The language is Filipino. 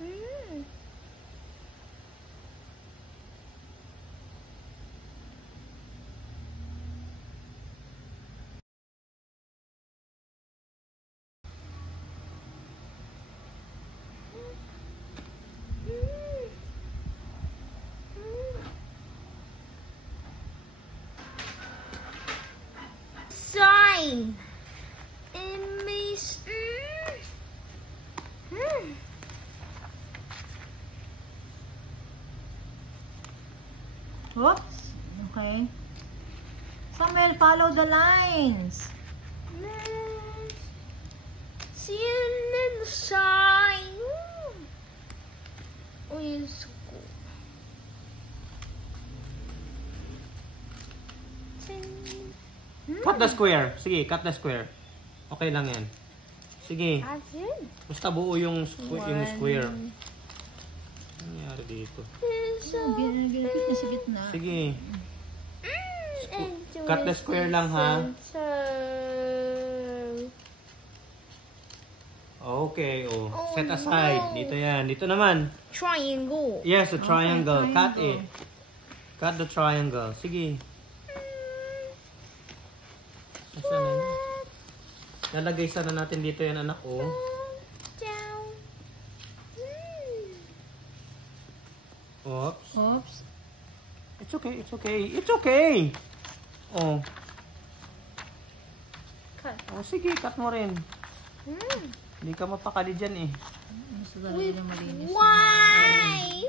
Mm. Sign. Image. Whoops. Okay. Samuel, follow the lines. See you in the sign. Oh, yes. Cut the square. Sige, cut the square. Okay lang yan. Sige. That's it. Basta buo yung square. Ano nangyari dito? Ginagapit niya sa gitna. Sige. Cut the square lang, ha? Okay, oh. Set aside. Dito yan. Dito naman. Triangle. Yes, a triangle. Okay, Cut triangle. it. Cut the triangle. Sige. Nasaan na yun? Lalagay sana natin dito yan, anak, oh. Down. Oops. Oops. It's okay, it's okay. It's okay! Oh. Cut. Oh, sige, cut mo rin. Hindi ka mapakali dyan, eh. Gusto talaga na malinis. Why?